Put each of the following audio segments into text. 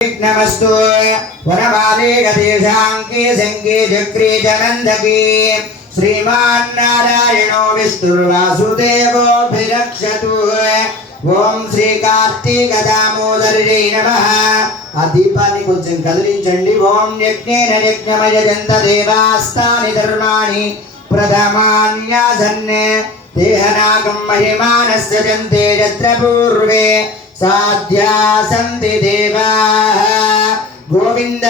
नमस्तु वनमाले गदेशांके संगे चक्रे जनंदके श्रीमान नारायणो विष्णुर्वासुदेवो भिरक्षतु ओम श्री कार्तिक दामोदरे नमः आ दीपाన్ని కొంచెం కదిలించండి ఓం యజ్ఞేన యజ్ఞమయజంత దేవాస్తాని ధర్మాణి ప్రథమాన్యాసన్నే దేహనాగం మహిమానస్య జంతే యత్ర పూర్వే साध्या संति देवा गोविंद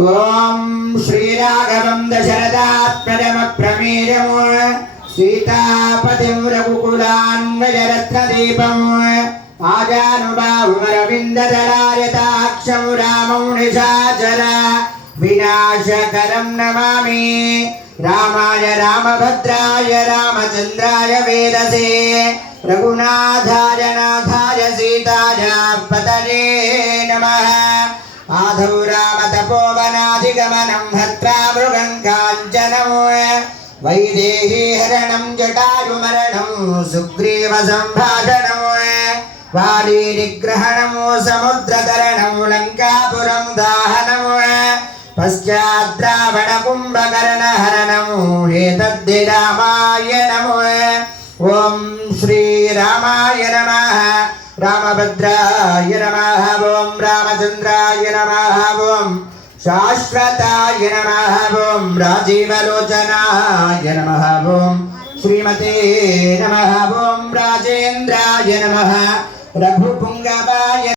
ओम श्रीराघवं दशरथात्मजम प्रमेयम् सीतापतिं रघुकुलान्वयरत्नदीपम् आजानुबाहुमरविन्ददलायताक्षं रामं निशाचर विनाशकरं नमामि रामाय रामभद्राय रामचन्द्राय वेदसे रघुनाथाय नाथाय सीताय पतये नमः आधौ रामतपोवनाधिगमनं हत्वा मृगं काञ्चनं वैदेही हरणं जटायुमरणं सुग्रीवसम्भाषणं वाली निग्रहणं समुद्रतरणं लङ्कापुरं दाहनं पश्चात् रावण कुम्भकर्ण हरणं एतद्धि रामायणम् ओम श्री रामाय नमः रामभद्राय नमः ओम रामचन्द्राय नमः ओम शाश्वताय नमः ओम राजीवलोचनाय नमः ओम श्रीमते नमः ओम राजेन्द्राय नमः रघुपुंगवाय